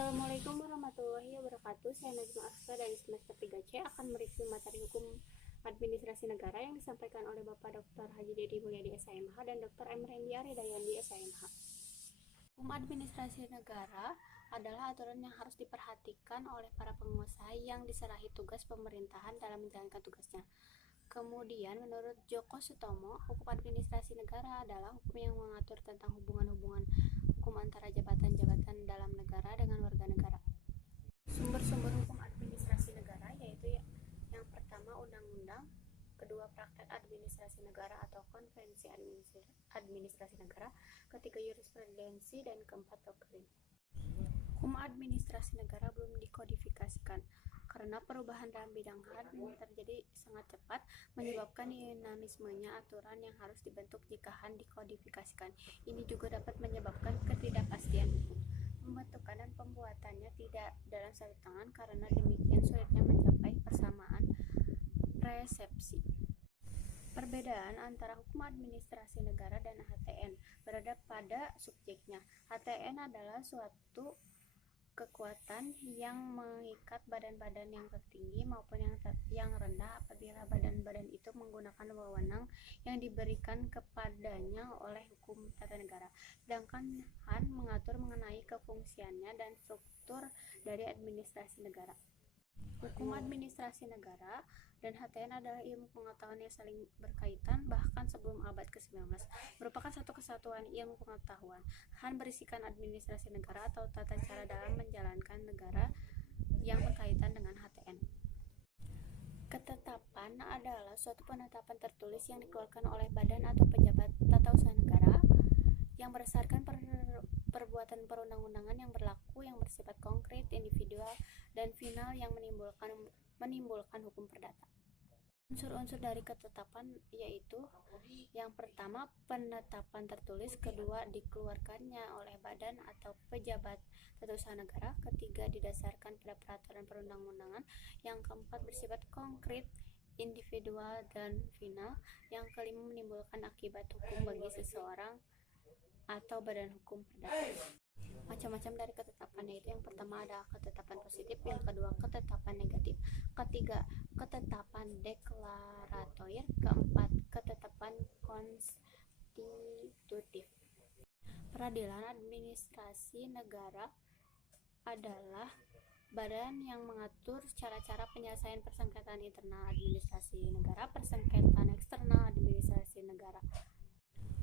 Assalamualaikum warahmatullahi wabarakatuh. Saya Najma Afsa dari semester 3C akan mereview materi hukum administrasi negara yang disampaikan oleh Bapak Dr. Haji Dedi Mulyadi SMH dan Dr. M. Rendi Aridayandi SMH. Hukum administrasi negara adalah aturan yang harus diperhatikan oleh para pengusaha yang diserahi tugas pemerintahan dalam menjalankan tugasnya. Kemudian, menurut Joko Sutomo, hukum administrasi negara adalah hukum yang mengatur tentang hubungan-hubungan hukum antara jabatan-jabatan dalam negara dengan warga negara. Sumber-sumber hukum administrasi negara yaitu yang pertama undang-undang, kedua praktek administrasi negara atau konvensi administrasi negara, ketiga jurisprudensi, dan keempat doktrin. Hukum administrasi negara belum dikodifikasikan karena perubahan dalam bidang HAM terjadi sangat cepat, menyebabkan dinamismenya aturan yang harus dibentuk jika HAM dikodifikasikan. Ini juga dapat menyebabkan ketidakpastian hukum. Pembentukan dan pembuatannya tidak dalam satu tangan, karena demikian sulitnya mencapai persamaan persepsi. Perbedaan antara hukum administrasi negara dan HTN berada pada subjeknya. HTN adalah suatu kekuatan yang mengikat badan-badan yang tertinggi maupun yang rendah apabila badan-badan itu menggunakan wewenang yang diberikan kepadanya oleh hukum tata negara. Sedangkan HAM mengatur mengenai kefungsiannya dan struktur dari administrasi negara. Hukum administrasi negara dan HTN adalah ilmu pengetahuan yang saling berkaitan bahkan sebelum abad ke-19, merupakan satu kesatuan ilmu pengetahuan. HAM berisikan administrasi negara atau tata cara dalam menjalankan negara yang berkaitan dengan HTN. Ketetapan adalah suatu penetapan tertulis yang dikeluarkan oleh badan atau pejabat tata usaha negara yang berdasarkan perbuatan perundang-undangan yang berlaku, yang bersifat konkret, individual, dan final, yang menimbulkan hukum perdata. Unsur-unsur dari ketetapan yaitu yang pertama penetapan tertulis, kedua dikeluarkannya oleh badan atau pejabat tata usaha negara, ketiga didasarkan pada peraturan perundang-undangan, yang keempat bersifat konkret, individual, dan final, yang kelima menimbulkan akibat hukum bagi seseorang atau badan hukum perdata. Macam-macam dari ketetapan yaitu yang pertama ada ketetapan positif, yang kedua ketetapan negatif, ketiga ketetapan deklaratoir, keempat ketetapan konstitutif. Peradilan administrasi negara adalah badan yang mengatur cara-cara penyelesaian persengketaan internal administrasi negara, persengketaan eksternal administrasi negara.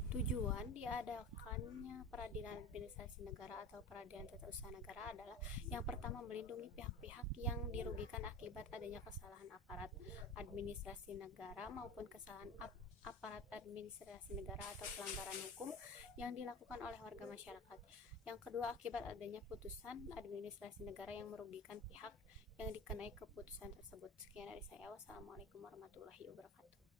Tujuan diadakannya peradilan administrasi negara atau peradilan tata usaha negara adalah yang pertama melindungi pihak-pihak yang dirugikan akibat adanya kesalahan aparat administrasi negara maupun kesalahan aparat administrasi negara atau pelanggaran hukum yang dilakukan oleh warga masyarakat. Yang kedua, akibat adanya putusan administrasi negara yang merugikan pihak yang dikenai keputusan tersebut. Sekian dari saya. Wassalamualaikum warahmatullahi wabarakatuh.